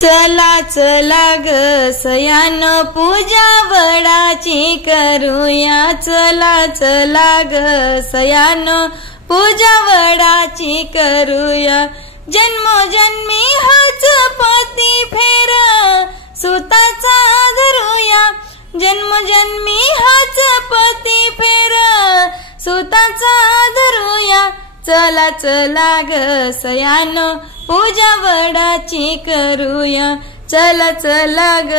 चला चला ग सयानो पूजा वडाची करूया। चला चला ग सयानो पूजा वडाची करूया। जन्मोजन्मी हाच पती फेर सुताचा धरूया। जन्मोजन्मी हाच पती फेर सुताचा धरूया। चला चला ग सयानो पूजा वडाची करूया। चला चला ग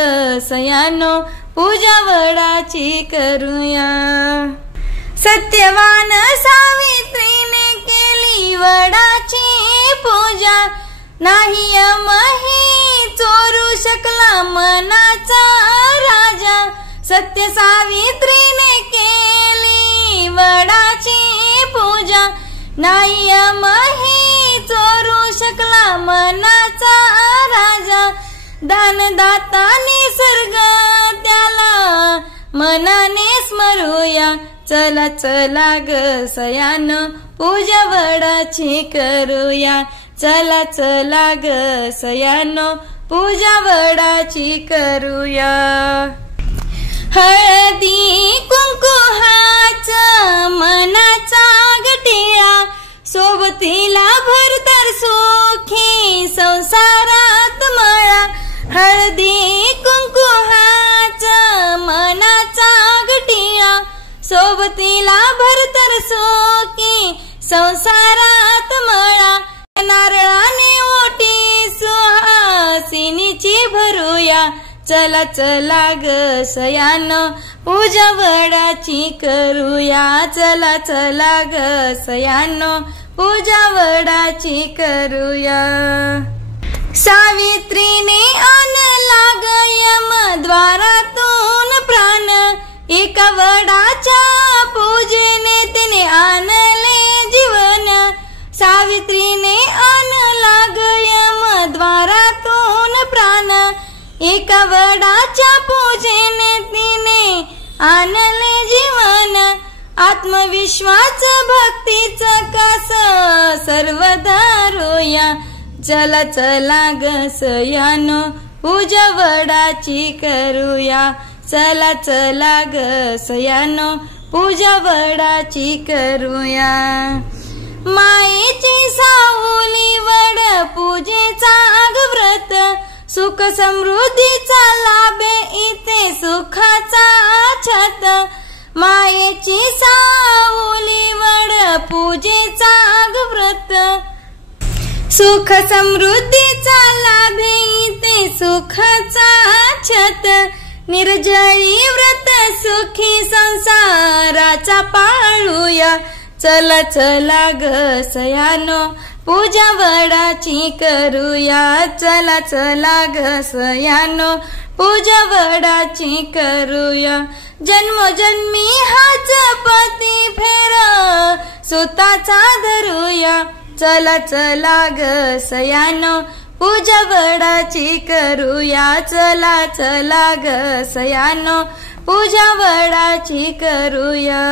सयानो पूजा वडाची करूया। सत्यवान सावित्रीने केली वडाची पूजा। नाही मही चोरू शकला मनाचा राजा। सत्य सावित्रीने केली वडाची पूजा। नाही मही चोरू शकला मनाचा राजा। दानदाता निसर्ग त्याला मनाने स्मरूया। चला चला ग सयानो पूजा वडाची करूया। चला चला ग सयानो पूजा वडाची करूया। हळदी कुंकुहाच मनाचा गटिया। सोबतीला भरतर सुखी संसारात मळा। हळदी कुंकुहाच मनाचा गटिया। सोबतीला भरतर सुखी संसारात मळा। नारळाने ओटी सुहासिनीची भरूया। चला चला ग सयानो पूजा वडाची करूया। चला चला ग सयानो पूजा वडाची करूया। सावित्रीने आणला ग यमद्वारातून प्राण। एका वडाच्या पूजेने तिने आणले जीवन। सावित्रीने आणला ग यमद्वारातून प्राण। एका वडाच्या पूजेने तिने आणले जीवन। आत्मविश्वास भक्तीच कस सर्व धरूया। चला चला ग सयानो पूजा वडाची करूया। चला चला ग सयानो पूजा वडाची करूया। मायेची सावली वड पूजेचा व्रत। सुख समृद्धीचा लाभ इथे सुखाचा छत। मायेची सावली वड पूजेचा व्रत। सुख समृद्धीचा लाभ इथे सुखाचा छत। निर्जळी व्रत सुखी संसाराचा पाळूया। चला चला ग सयानो पूजा वडाची करूया। चला चला ग सयानो पूजा वडाची करूया। जन्मोजन्मी हाच पती फेर सुताचा धरूया। चला चला ग सयानो पूजा वडाची करूया। चला चला ग सयानो पूजा वडाची करूया।